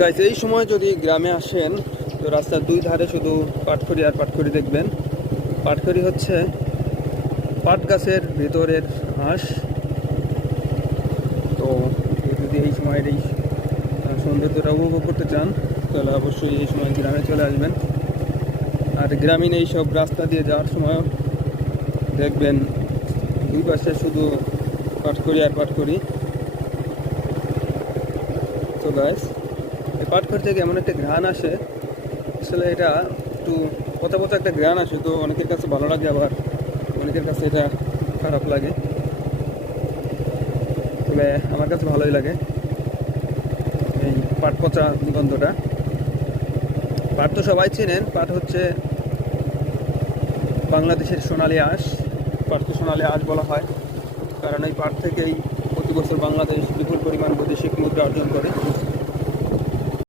Guys, এই সময় যদি গ্রামে আসেন তো রাস্তার দুই ধারে শুধু পাটখড়ি আর পাটখড়ি দেখবেন। পাটখড়ি হচ্ছে পাট গাছের ভেতরের আঁশ। তো যদি এই সময়ের এই সৌন্দর্যটা উপভোগ করতে চান তাহলে অবশ্যই এই সময় গ্রামে চলে আসবেন। আর গ্রামীণ এই সব রাস্তা দিয়ে যাওয়ার সময় দেখবেন দুই পাশে শুধু পাটখড়ি আর পাটখড়ি। তো গাইস, এই পাটখড়ি থেকে এমন একটা ঘ্রাণ আসে, আসলে এটা একটু পচা পচা একটা ঘ্রাণ আসে। তো অনেকের কাছে ভালো লাগে, আবার অনেকের কাছে এটা খারাপ লাগে। তবে আমার কাছে ভালোই লাগে এই পাট পচা গন্ধটা। পাট তো সবাই চেনেন, পাট হচ্ছে বাংলাদেশের সোনালী আঁশ। পাটকে সোনালী আঁশ বলা হয় কারণ এই পাট থেকেই প্রতি বছর বাংলাদেশ বিপুল পরিমাণ বৈদেশিক মুদ্রা অর্জন করে।